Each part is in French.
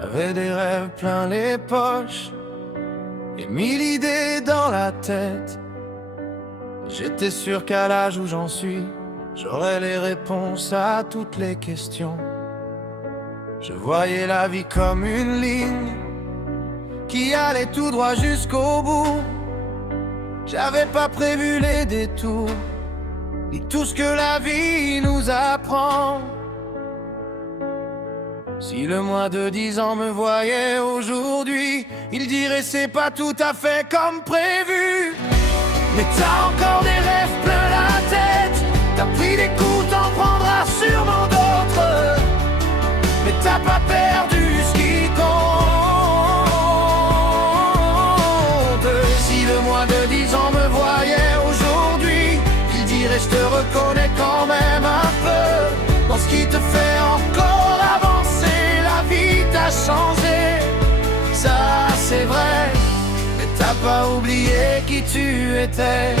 J'avais des rêves plein les poches et mille idées dans la tête. J'étais sûr qu'à l'âge où j'en suis, j'aurais les réponses à toutes les questions. Je voyais la vie comme une ligne qui allait tout droit jusqu'au bout. J'avais pas prévu les détours, ni tout ce que la vie nous apprend. Si le moi de 10 ans me voyait aujourd'hui, il dirait c'est pas tout à fait comme prévu. Mais t'as encore des rêves plein la tête, t'as pris des coups, t'en prendras sûrement d'autres. Mais t'as pas perdu ce qui compte. Si le moi de 10 ans me voyait aujourd'hui, il dirait je te reconnais quand même un peu dans ce qui te fait encore avancer. La vie t'a changé, ça c'est vrai, mais t'as pas oublié qui tu étais.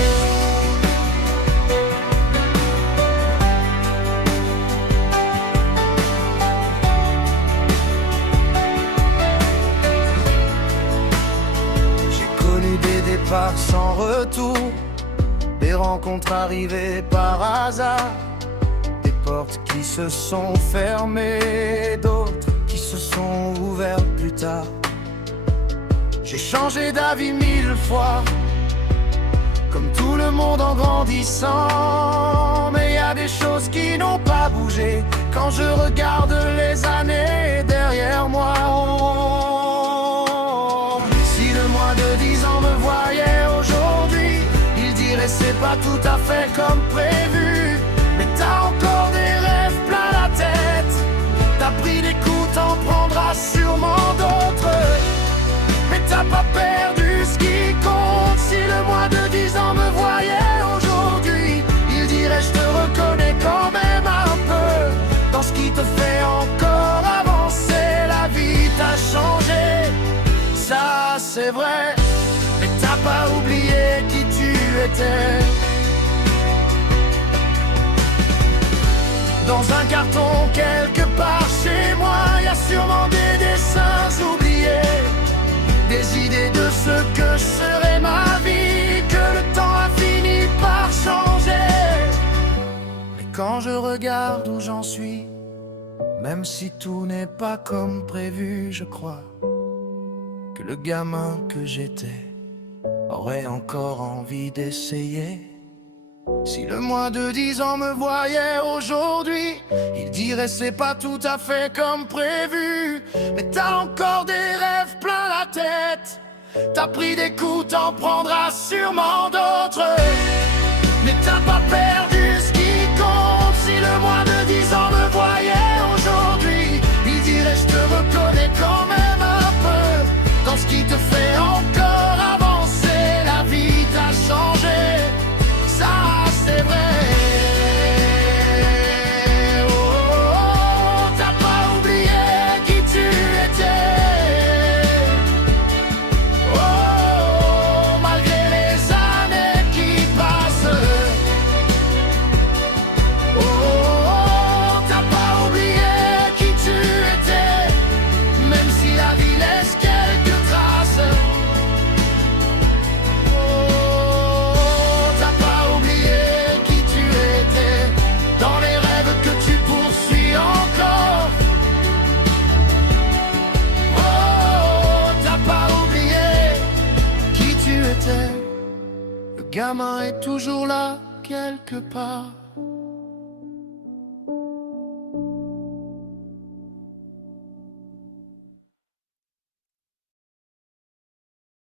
J'ai connu des départs sans retour, des rencontres arrivées par hasard, des portes qui se sont fermées, d'autres qui se sont ouvertes plus tard. J'ai changé d'avis 1000 fois, comme tout le monde en grandissant. Mais y a des choses qui n'ont pas bougé quand je regarde les années derrière moi. Si le moi de 10 ans me voyait aujourd'hui, il dirait c'est pas tout à fait comme prévu. Mais t'as encore des rêves plein la tête, t'as pris des coups, t'en prendras sûrement d'autres. Mais t'as pas perdu ce qui compte. Si le moi de 10 ans me voyait aujourd'hui, il dirait je te reconnais quand même un peu dans ce qui te fait encore avancer. La vie t'a changé, ça c'est vrai, mais t'as pas oublié qui tu étais. Dans un carton quelque part chez moi, y a sûrement des dessins oubliés, des idées de ce que serait ma vie, que le temps a fini par changer. Mais quand je regarde où j'en suis, même si tout n'est pas comme prévu, je crois que le gamin que j'étais aurait encore envie d'essayer. Si le moi de 10 ans me voyait aujourd'hui, il dirait c'est pas tout à fait comme prévu. Mais t'as encore des rêves plein la tête, t'as pris des coups, t'en prendras sûrement d'autres. Mais t'as pas perdu ce qui compte. Si le moi de 10 ans me voyait aujourd'hui, il dirait je te reconnais quand même un peu dans ce qui te fait encore avancer. La vie t'a changé, ça c'est vrai. Oh, oh, oh, t'as pas oublié qui tu étais. Oh, oh, malgré les années qui passent. Oh, oh, oh, t'as pas oublié qui tu étais, même si la vie laisse quelques traces. Le gamin est toujours là quelque part.